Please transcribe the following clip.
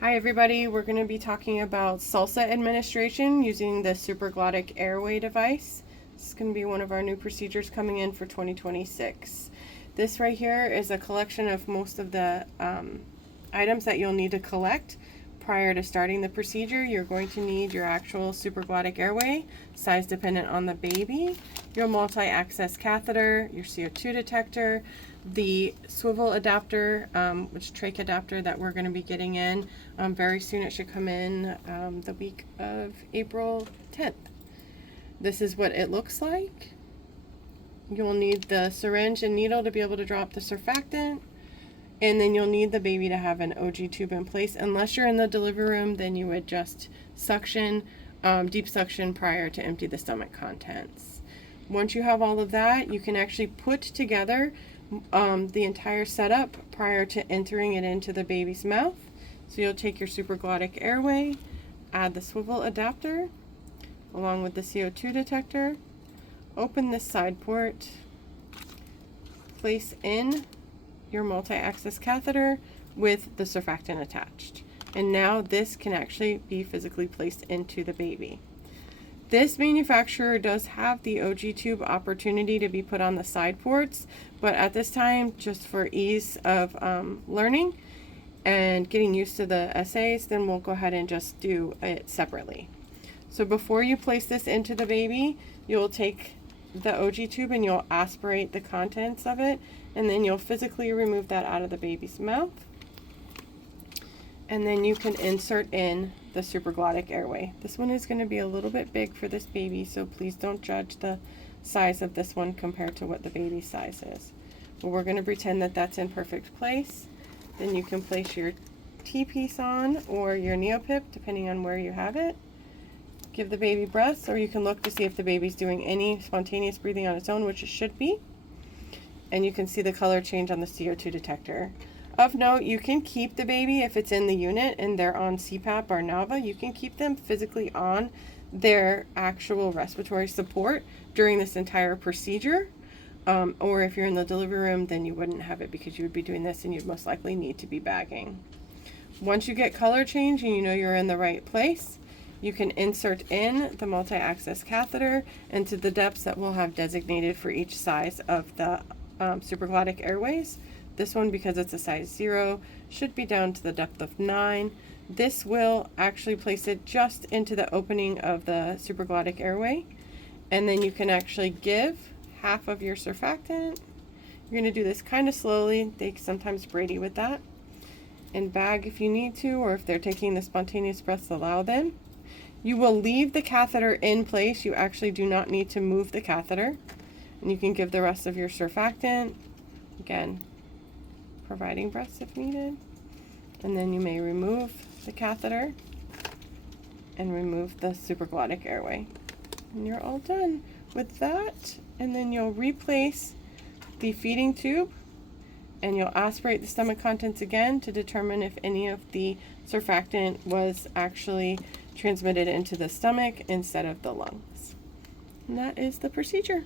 Hi everybody, we're going to be talking about SALSA administration using the supraglottic airway device. This is going to be one of our new procedures coming in for 2026. This right here is a collection of most of the items that you'll need to collect prior to starting the procedure. You're going to need your actual supraglottic airway, size dependent on the baby, your multi-access catheter, your CO2 detector, the swivel adapter, which trach adapter that we're going to be getting in very soon. It should come in the week of April 10th. This is what it looks like. You'll need the syringe and needle to be able to drop the surfactant. And then you'll need the baby to have an OG tube in place. Unless you're in the delivery room, then you would just suction, deep suction prior to empty the stomach contents. Once you have all of that, you can actually put together the entire setup prior to entering it into the baby's mouth. So you'll take your supraglottic airway, add the swivel adapter, along with the CO2 detector, open this side port, place in your multi-access catheter with the surfactant attached. And now this can actually be physically placed into the baby. This manufacturer does have the OG tube opportunity to be put on the side ports, but at this time, just for ease of learning and getting used to the assays, then we'll go ahead and just do it separately. So before you place this into the baby, you'll take the OG tube and you'll aspirate the contents of it, and then you'll physically remove that out of the baby's mouth. And then you can insert in the supraglottic airway. This one is going to be a little bit big for this baby, so please don't judge the size of this one compared to what the baby's size is. But we're going to pretend that that's in perfect place. Then you can place your T-piece on or your neopip, depending on where you have it. Give the baby breaths, or you can look to see if the baby's doing any spontaneous breathing on its own, which it should be. And you can see the color change on the CO2 detector. Of note, you can keep the baby if it's in the unit and they're on CPAP or NAVA. You can keep them physically on their actual respiratory support during this entire procedure. Or if you're in the delivery room, then you wouldn't have it because you would be doing this and you'd most likely need to be bagging. Once you get color change and you know you're in the right place, you can insert in the multi-access catheter into the depths that we'll have designated for each size of the supraglottic airways. This one, because it's a size 0, should be down to the depth of 9. This will actually place it just into the opening of the supraglottic airway. And then you can actually give half of your surfactant. You're going to do this kind of slowly. They sometimes Brady with that. And bag if you need to, or if they're taking the spontaneous breaths, allow them. You will leave the catheter in place. You actually do not need to move the catheter. And you can give the rest of your surfactant. Again, providing breaths if needed. And then you may remove the catheter and remove the supraglottic airway. And you're all done with that. And then you'll replace the feeding tube and you'll aspirate the stomach contents again to determine if any of the surfactant was actually transmitted into the stomach instead of the lungs. And that is the procedure.